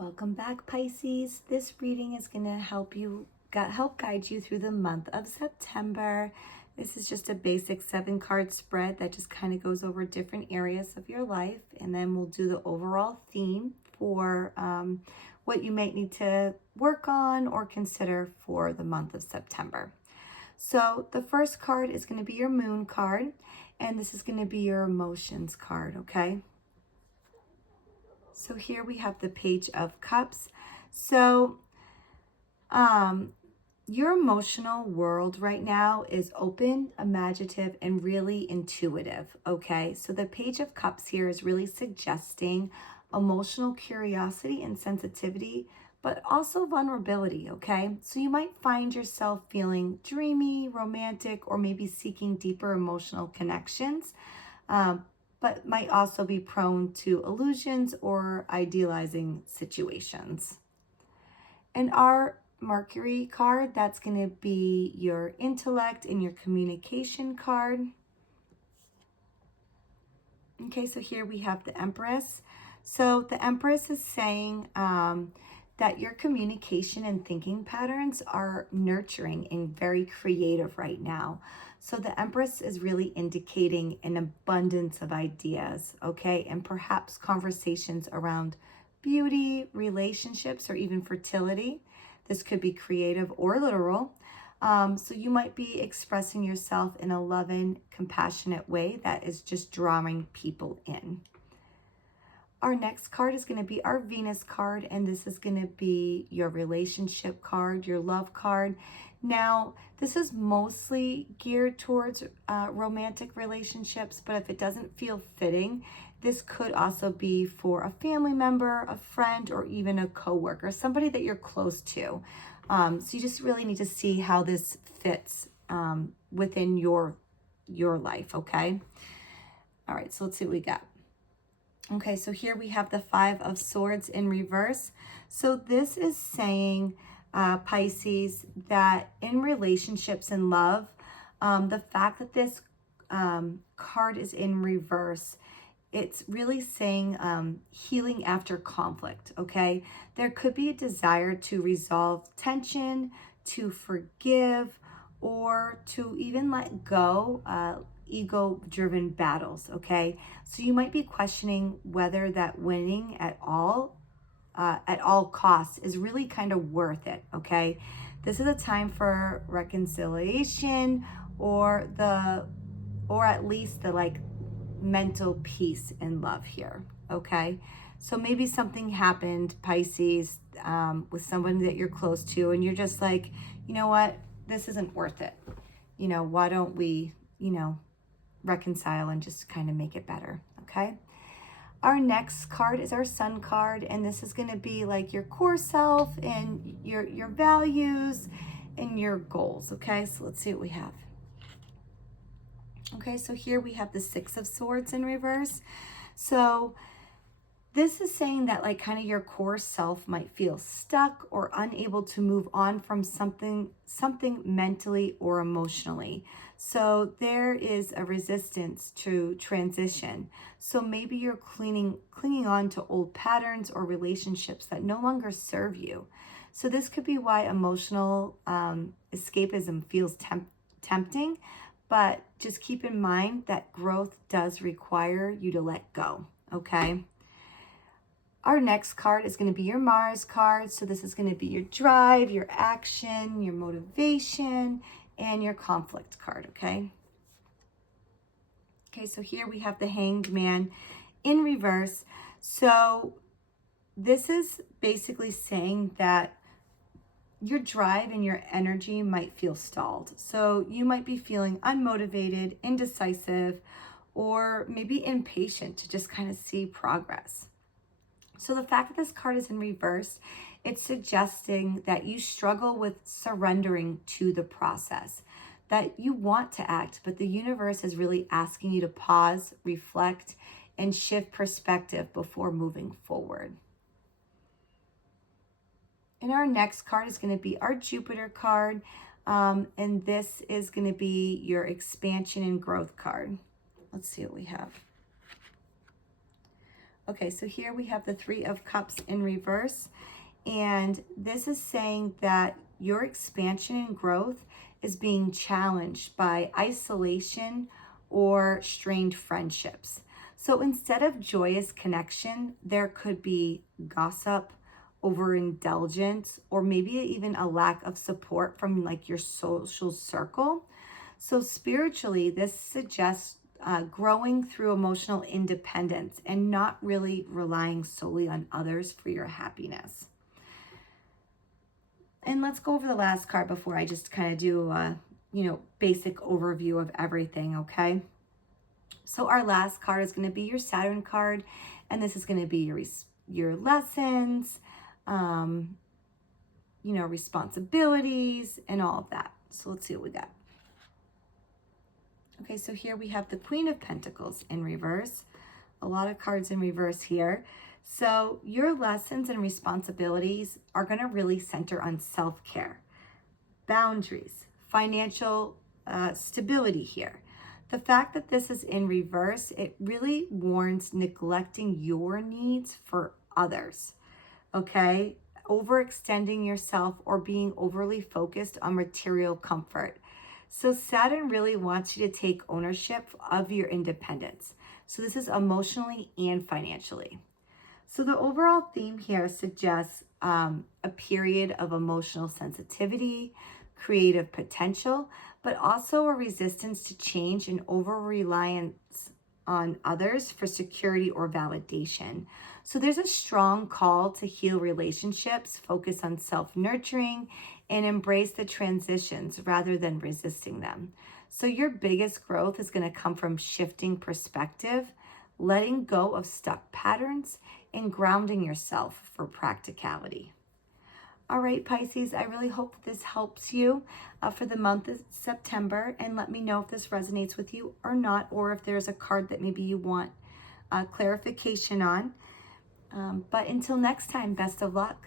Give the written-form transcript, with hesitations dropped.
Welcome back, Pisces. This reading is going to help guide you through the month of September. This is just a basic 7-card spread that just kind of goes over different areas of your life, and then we'll do the overall theme for what you might need to work on or consider for the month of September. So the first card is going to be your Moon card, and this is going to be your emotions card, okay? So here we have the Page of Cups. So your emotional world right now is open, imaginative, and really intuitive, okay? So the Page of Cups here is really suggesting emotional curiosity and sensitivity, but also vulnerability, okay? So you might find yourself feeling dreamy, romantic, or maybe seeking deeper emotional connections. But might also be prone to illusions or idealizing situations. And our Mercury card, that's going to be your intellect and your communication card. Okay, so here we have the Empress. So the Empress is saying that your communication and thinking patterns are nurturing and very creative right now. So the Empress is really indicating an abundance of ideas, okay? And perhaps conversations around beauty, relationships, or even fertility. This could be creative or literal. So you might be expressing yourself in a loving, compassionate way that is just drawing people in. Our next card is going to be our Venus card, and this is going to be your relationship card, your love card. Now, this is mostly geared towards romantic relationships, but if it doesn't feel fitting, this could also be for a family member, a friend, or even a coworker, somebody that you're close to. So you just really need to see how this fits within your life, okay? All right, so let's see what we got. Okay, so here we have the 5 of Swords in reverse. So this is saying, Pisces, that in relationships and love, the fact that this card is in reverse, it's really saying healing after conflict, okay? There could be a desire to resolve tension, to forgive, or to even let go ego-driven battles, okay? So you might be questioning whether that winning at all costs is really kind of worth it, okay? This is a time for reconciliation or at least the like mental peace and love here, okay? So maybe something happened, Pisces, with someone that you're close to, and you're just like, you know what, this isn't worth it. You know, why don't we, reconcile and just kind of make it better, okay? Our next card is our Sun card, and this is going to be like your core self and your values and your goals, okay? So let's see what we have. Okay, so here we have the 6 of Swords in reverse. So this is saying that like kind of your core self might feel stuck or unable to move on from something mentally or emotionally. So there is a resistance to transition. So maybe you're clinging on to old patterns or relationships that no longer serve you. So this could be why emotional escapism feels tempting, but just keep in mind that growth does require you to let go, okay? Our next card is going to be your Mars card. So this is going to be your drive, your action, your motivation, and your conflict card, okay? Okay, so here we have the Hanged Man in reverse. So this is basically saying that your drive and your energy might feel stalled. So you might be feeling unmotivated, indecisive, or maybe impatient to just kind of see progress. So the fact that this card is in reverse, it's suggesting that you struggle with surrendering to the process, that you want to act, but the universe is really asking you to pause, reflect, and shift perspective before moving forward. And our next card is going to be our Jupiter card, and this is going to be your expansion and growth card. Let's see what we have. Okay, so here we have the Three of Cups in reverse. And this is saying that your expansion and growth is being challenged by isolation or strained friendships. So instead of joyous connection, there could be gossip, overindulgence, or maybe even a lack of support from like your social circle. So spiritually, this suggests growing through emotional independence and not really relying solely on others for your happiness. And let's go over the last card before I just kind of do a, basic overview of everything, okay? So our last card is going to be your Saturn card, and this is going to be your lessons, responsibilities, and all of that. So let's see what we got. Okay, so here we have the Queen of Pentacles in reverse. A lot of cards in reverse here. So your lessons and responsibilities are going to really center on self-care, boundaries, financial stability here. The fact that this is in reverse, it really warns neglecting your needs for others, okay? Overextending yourself or being overly focused on material comfort. So Saturn really wants you to take ownership of your independence. So this is emotionally and financially. So the overall theme here suggests a period of emotional sensitivity, creative potential, but also a resistance to change and over-reliance on others for security or validation. So there's a strong call to heal relationships, focus on self-nurturing, and embrace the transitions rather than resisting them. So your biggest growth is going to come from shifting perspective, letting go of stuck patterns, and grounding yourself for practicality. All right, Pisces, I really hope this helps you for the month of September, and let me know if this resonates with you or not, or if there's a card that maybe you want clarification on. But until next time, best of luck.